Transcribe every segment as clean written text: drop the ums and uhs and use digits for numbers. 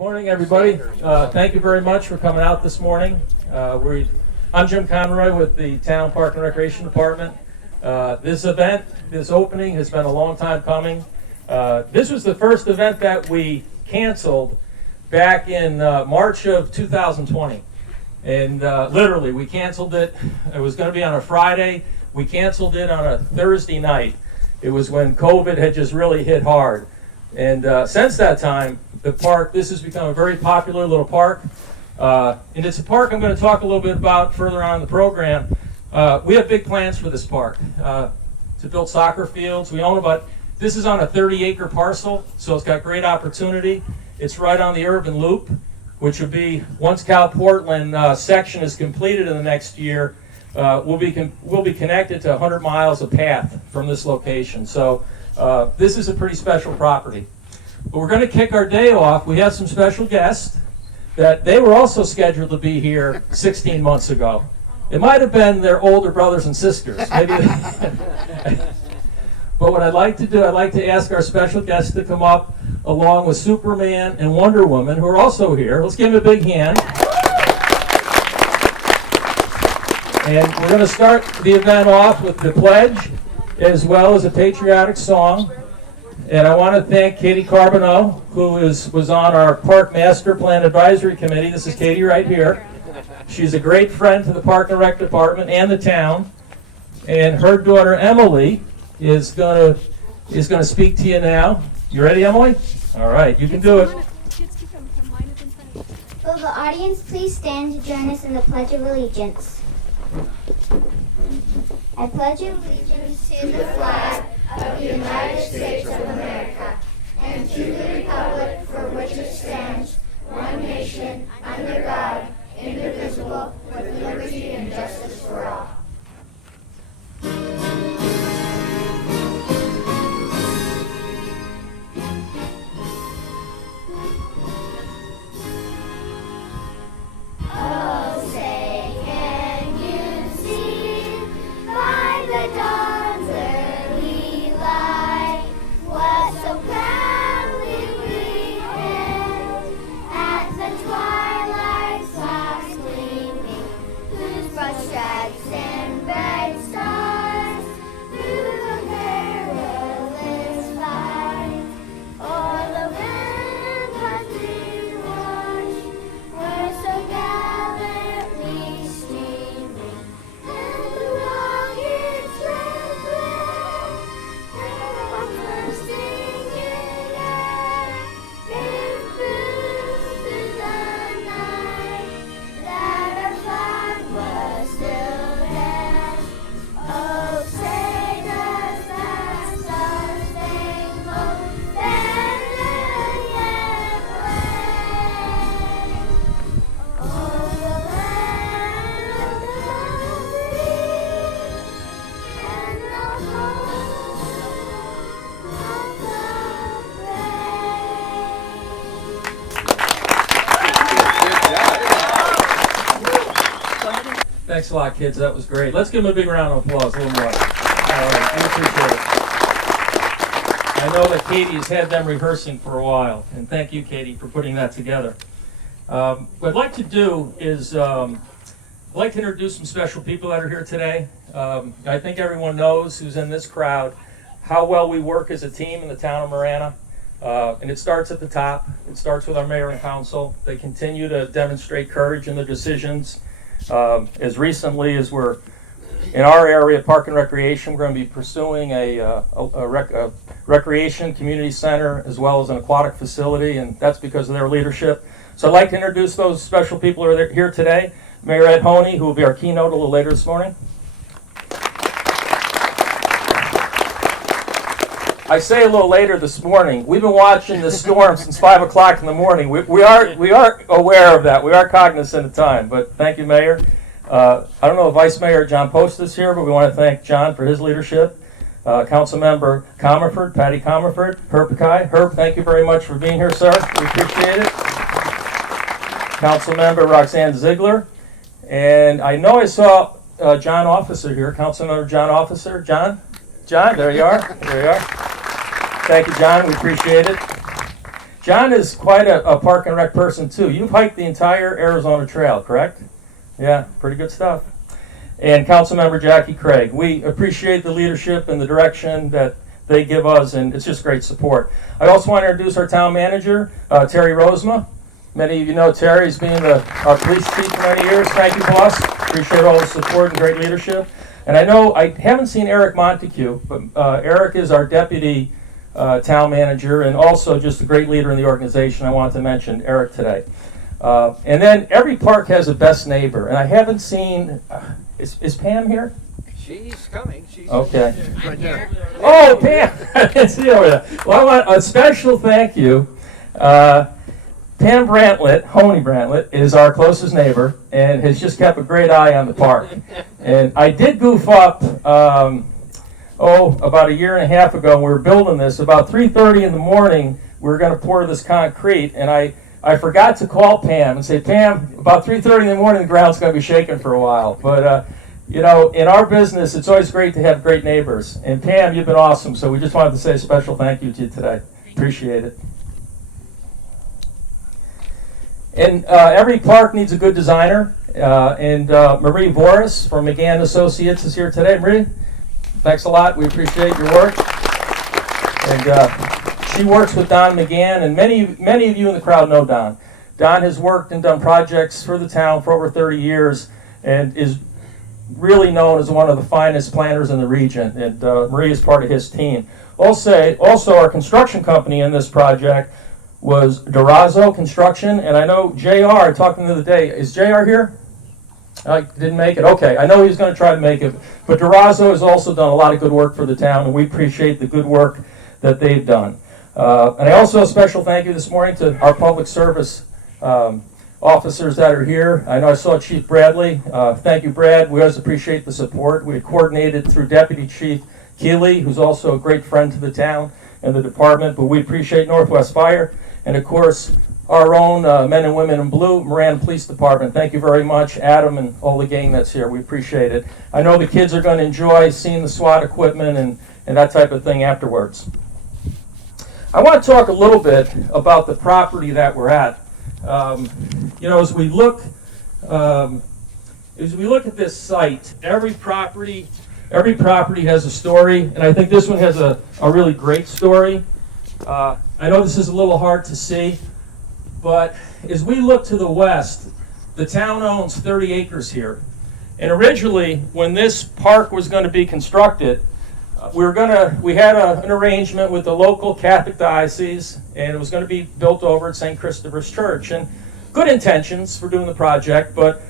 Morning, everybody. Thank you very much for coming out this morning. I'm Jim Conroy with the Town Park and Recreation Department. This event, this opening, has been a long time coming. This was the first event that we canceled back in March of 2020. And literally, we canceled it. It was going to be on a Friday. We canceled it on a Thursday night. It was when COVID had just really hit hard. And since that time, the park, this has become a very popular little park. And it's a park I'm going to talk a little bit about further on in the program. We have big plans for this park to build soccer fields. We own about, this is on a 30-acre parcel, so it's got great opportunity. It's right on the urban loop, which would be, once Cal Portland section is completed in the next year, we'll be connected to 100 miles of path from this location. So this is a pretty special property. But we're going to kick our day off. We have some special guests that they were also scheduled to be here 16 months ago. It might have been their older brothers and sisters. Maybe. But what I'd like to do, I'd like to ask our special guests to come up along with Superman and Wonder Woman, who are also here. Let's give them a big hand. And we're going to start the event off with the pledge, as well as a patriotic song. And I want to thank Katie Carbonneau, who was on our Park Master Plan Advisory Committee. This is Katie right here. She's a great friend to the Park and Rec Department and the town. And her daughter Emily is going to speak to you now. You ready, Emily? All right, you can do it. Will the audience please stand to join us in the Pledge of Allegiance? I pledge allegiance to the flag of the United States of America and to the republic for which it stands, one nation, under God, indivisible, with liberty and justice for all. Oh, say, can you see by the dawn's early light what so proudly we hailed at the twilight's last gleaming, whose broad stripes and bright stars through the perilous fight o'er the ramparts we watched were so gallantly streaming, and the rockets red glare, their bombs bursting in air, gave proof through the night that our flag was still there. Oh, say does that star-spangled banner yet wave o'er the land of the free and the home of the brave? Thanks a lot, kids. That was great. Let's give them a big round of applause. A little more. All right, we appreciate it. I know that Katie has had them rehearsing for a while, and thank you, Katie, for putting that together. What I'd like to do is I'd like to introduce some special people that are here today. I think everyone knows who's in this crowd how well we work as a team in the town of Marana. And it starts at the top. It starts with our mayor and council. They continue to demonstrate courage in their decisions. As recently as we're in our area, Park and Recreation, we're going to be pursuing a recreation community center as well as an aquatic facility, and that's because of their leadership. So I'd like to introduce those special people who are here today. Mayor Ed Honea, who will be our keynote a little later this morning. I say a little later this morning. We've been watching the storm since 5 o'clock in the morning. We are aware of that. We are cognizant of time. But thank you, Mayor. I don't know if Vice Mayor John Post is here, but we want to thank John for his leadership. Councilmember Comerford, Patty Comerford, Herb Pakai. Herb, thank you very much for being here, sir. We appreciate it. Councilmember Roxanne Ziegler. And I know I saw John Officer here, Councilmember John Officer. John, there you are. There you are. Thank you, John. We appreciate it. John is quite a park and rec person too. You've hiked the entire Arizona Trail, correct? Yeah, pretty good stuff. And Councilmember Jackie Craig. We appreciate the leadership and the direction that they give us, and it's just great support. I also want to introduce our town manager, Terry Rosema. Many of you know Terry's been our police chief for many years. Thank you, boss. Appreciate all the support and great leadership. And I know I haven't seen Eric Montague, but Eric is our deputy town manager and also just a great leader in the organization. I want to mention Eric today. And then every park has a best neighbor, and I haven't seen, is Pam here? She's coming. She's Okay. right there. Oh, Pam! I didn't see her over there. Well, I want a special thank you. Pam Brantlet, Honea Brantlet, is our closest neighbor and has just kept a great eye on the park. And I did goof up, about a year and a half ago when we were building this. About 3:30 in the morning, we were going to pour this concrete, and I forgot to call Pam and say, Pam, about 3:30 in the morning, the ground's going to be shaking for a while. But, in our business, it's always great to have great neighbors. And Pam, you've been awesome, so we just wanted to say a special thank you to you today. Appreciate it. And every park needs a good designer. And Marie Voris from McGann Associates is here today. Marie, thanks a lot. We appreciate your work. And she works with Don McGann, and many of you in the crowd know Don. Don has worked and done projects for the town for over 30 years and is really known as one of the finest planners in the region. And Marie is part of his team. Also, our construction company in this project was Durazo Construction, and I know JR, I talked to him the other day. Is JR here? Didn't make it? Okay, I know he's going to try to make it. But Durazo has also done a lot of good work for the town, and we appreciate the good work that they've done. And I also a special thank you this morning to our public service officers that are here. I know I saw Chief Bradley. Thank you, Brad. We always appreciate the support. We had coordinated through Deputy Chief Keeley, who's also a great friend to the town and the department, but we appreciate Northwest Fire. And of course, our own men and women in blue, Marana Police Department. Thank you very much, Adam and all the gang that's here. We appreciate it. I know the kids are going to enjoy seeing the SWAT equipment and that type of thing afterwards. I want to talk a little bit about the property that we're at. As we look at this site, every property has a story, and I think this one has a really great story. I know this is a little hard to see, but as we look to the west, the town owns 30 acres here. And originally, when this park was going to be constructed, we had an arrangement with the local Catholic diocese, and it was going to be built over at St. Christopher's Church. And good intentions for doing the project, but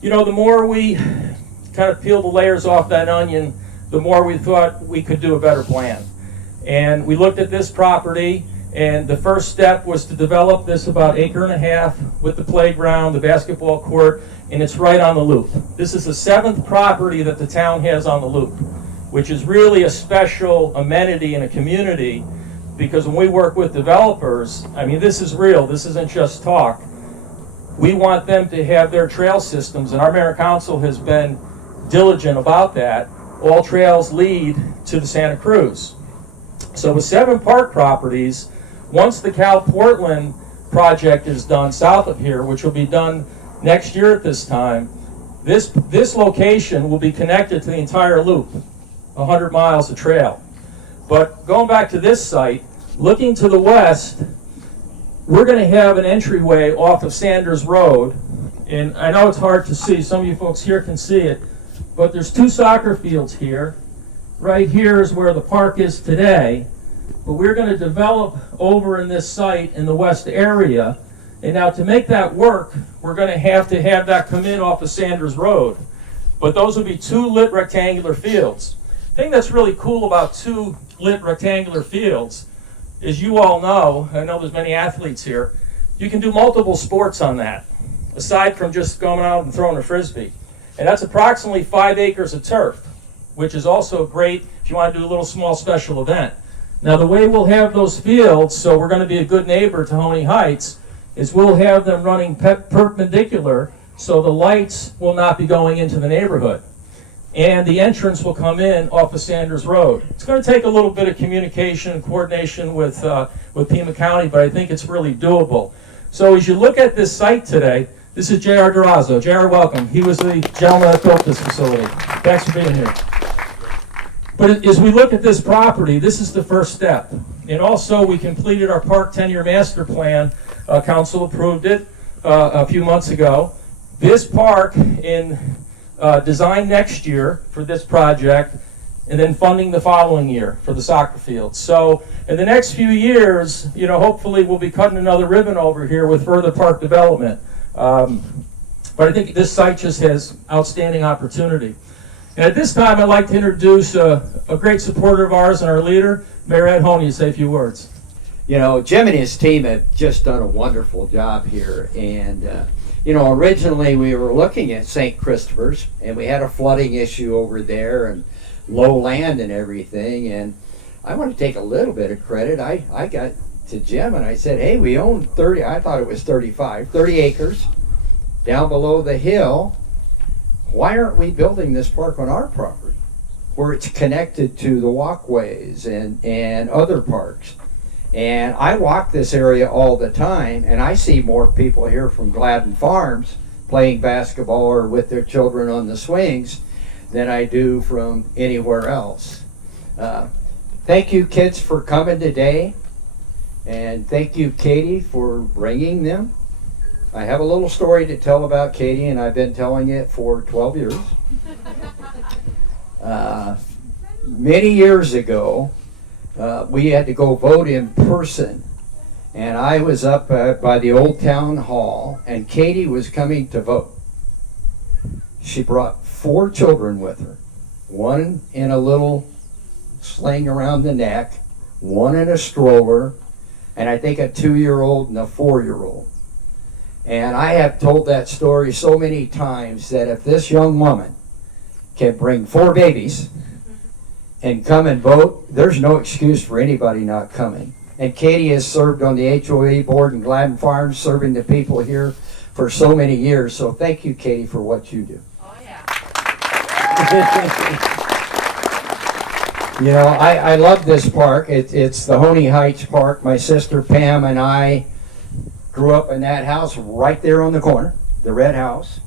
the more we kind of peel the layers off that onion, the more we thought we could do a better plan. And we looked at this property, and the first step was to develop this about 1.5 acres with the playground, the basketball court, and it's right on the loop. This is the 7th property that the town has on the loop, which is really a special amenity in a community, because when we work with developers, I mean, this is real, this isn't just talk. We want them to have their trail systems, and our mayor and council has been diligent about that. All trails lead to the Santa Cruz. So with 7 park properties, once the Cal Portland project is done south of here, which will be done next year at this time, this location will be connected to the entire loop, 100 miles of trail. But going back to this site, looking to the west, we're going to have an entryway off of Sanders Road, and I know it's hard to see, some of you folks here can see it, but there's 2 soccer fields here. Right here is where the park is today, but we're going to develop over in this site in the west area, and now to make that work, we're going to have that come in off of Sanders Road. But those would be 2 lit rectangular fields. The thing that's really cool about 2 lit rectangular fields is, you all know, I know there's many athletes here, you can do multiple sports on that, aside from just going out and throwing a frisbee. And that's approximately 5 acres of turf, which is also great if you want to do a little small special event. Now the way we'll have those fields, so we're going to be a good neighbor to Honea Heights, is we'll have them running perpendicular, so the lights will not be going into the neighborhood. and the entrance will come in off of Sanders Road. It's going to take a little bit of communication and coordination with Pima County, but I think it's really doable. So as you look at this site today, this is J.R. Durazo. J.R., welcome. He was the gentleman that built this facility. Thanks for being here. But as we look at this property, this is the first step. And also, we completed our Park 10-year master plan. Council approved it a few months ago. This park in design next year for this project, and then funding the following year for the soccer field. So in the next few years, hopefully we'll be cutting another ribbon over here with further park development. But I think this site just has outstanding opportunity. And at this time, I'd like to introduce a great supporter of ours and our leader, Mayor Ed Honea, to say a few words. Jim and his team have just done a wonderful job here. And, originally we were looking at St. Christopher's, and we had a flooding issue over there and low land and everything. And I want to take a little bit of credit. I got to Jim and I said, hey, we own 30 acres down below the hill. Why aren't we building this park on our property where it's connected to the walkways and other parks? And I walk this area all the time, and I see more people here from Gladden Farms playing basketball or with their children on the swings than I do from anywhere else. Thank you, kids, for coming today. And thank you, Katie, for bringing them. I have a little story to tell about Katie, and I've been telling it for 12 years. Many years ago, we had to go vote in person. And I was up by the old town hall, and Katie was coming to vote. She brought 4 children with her. One in a little sling around the neck, one in a stroller, and I think a 2-year-old and a 4-year-old. And I have told that story so many times that if this young woman can bring 4 babies and come and vote, there's no excuse for anybody not coming. And Katie has served on the HOA board in Gladden Farms, serving the people here for so many years. So thank you, Katie, for what you do. Oh, yeah. I love this park. It's the Honea Heights Park. My sister Pam and I grew up in that house right there on the corner, the red house.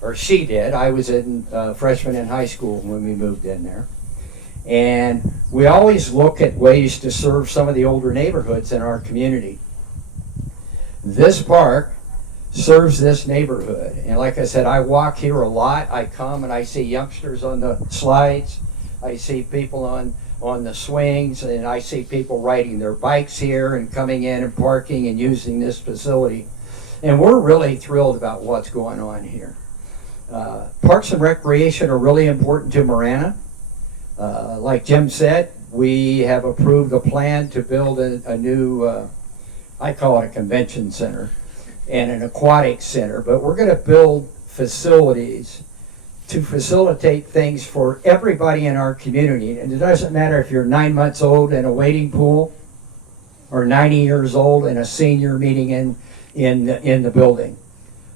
Or she did. I was a freshman in high school when we moved in there. And we always look at ways to serve some of the older neighborhoods in our community. This park serves this neighborhood. And like I said, I walk here a lot. I come and I see youngsters on the slides. I see people on the swings, and I see people riding their bikes here and coming in and parking and using this facility. And we're really thrilled about what's going on here. Parks and Recreation are really important to Marana. Like Jim said, we have approved a plan to build a new, I call it a convention center, and an aquatic center, but we're going to build facilities to facilitate things for everybody in our community. And it doesn't matter if you're 9 months old in a wading pool or 90 years old in a senior meeting in the building.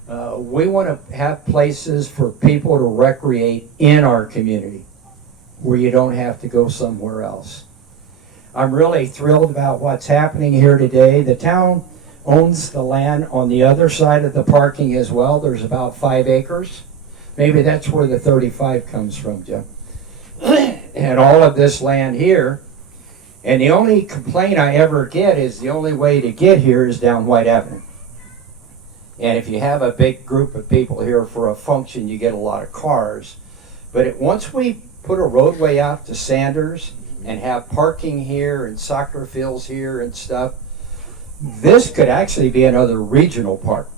We want to have places for people to recreate in our community where you don't have to go somewhere else. I'm really thrilled about what's happening here today. The town owns the land on the other side of the parking as well. There's about 5 acres. Maybe that's where the 35 comes from, Jim. And all of this land here. And the only complaint I ever get is the only way to get here is down White Avenue. And if you have a big group of people here for a function, you get a lot of cars. But once we put a roadway out to Sanders and have parking here and soccer fields here and stuff, this could actually be another regional park,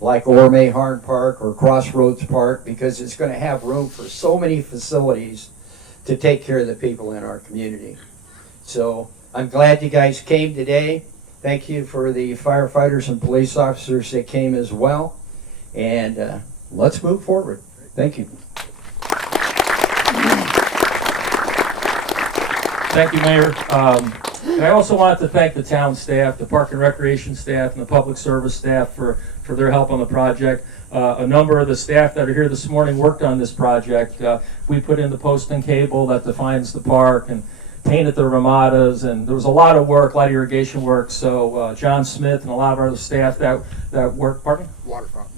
like Orme Harn Park or Crossroads Park, because it's going to have room for so many facilities to take care of the people in our community. So I'm glad you guys came today. Thank you for the firefighters and police officers that came as well. And let's move forward. Thank you. Thank you, Mayor. And I also want to thank the town staff, the Park and Recreation staff, and the public service staff for their help on the project. A number of the staff that are here this morning worked on this project. We put in the post and cable that defines the park and painted the ramadas, and there was a lot of work, a lot of irrigation work. So John Smith and a lot of our other staff that worked, pardon me? Water fountain.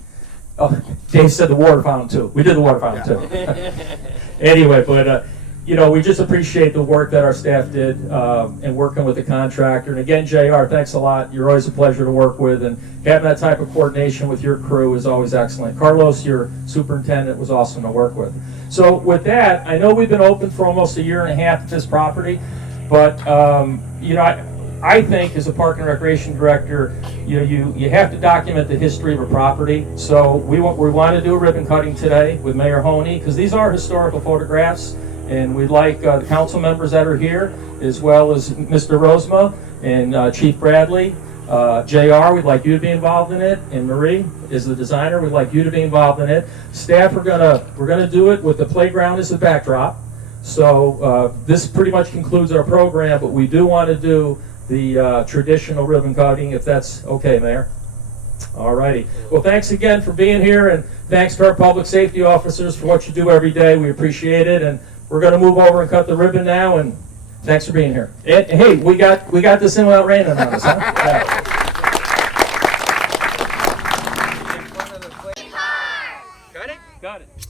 Oh, Dave said the water fountain too. We did the water fountain too. Anyway, but we just appreciate the work that our staff did and working with the contractor. And again, JR, thanks a lot. You're always a pleasure to work with, and having that type of coordination with your crew is always excellent. Carlos, your superintendent, was awesome to work with. So with that, I know we've been open for almost a year and a half at this property, but I think as a Park and Recreation Director, you have to document the history of a property. So we want to do a ribbon cutting today with Mayor Honea, because these are historical photographs, and we'd like the council members that are here, as well as Mr. Rosema and Chief Bradley, JR, we'd like you to be involved in it, and Marie is the designer, we'd like you to be involved in it. Staff, we're gonna do it with the playground as the backdrop. So this pretty much concludes our program, but we do want to do the traditional ribbon cutting, if that's okay, Mayor. All righty. Well, thanks again for being here, and thanks to our public safety officers for what you do every day. We appreciate it, and we're going to move over and cut the ribbon now, and thanks for being here. And, hey, we got this in without raining on us, huh? Yeah. Got it? Got it.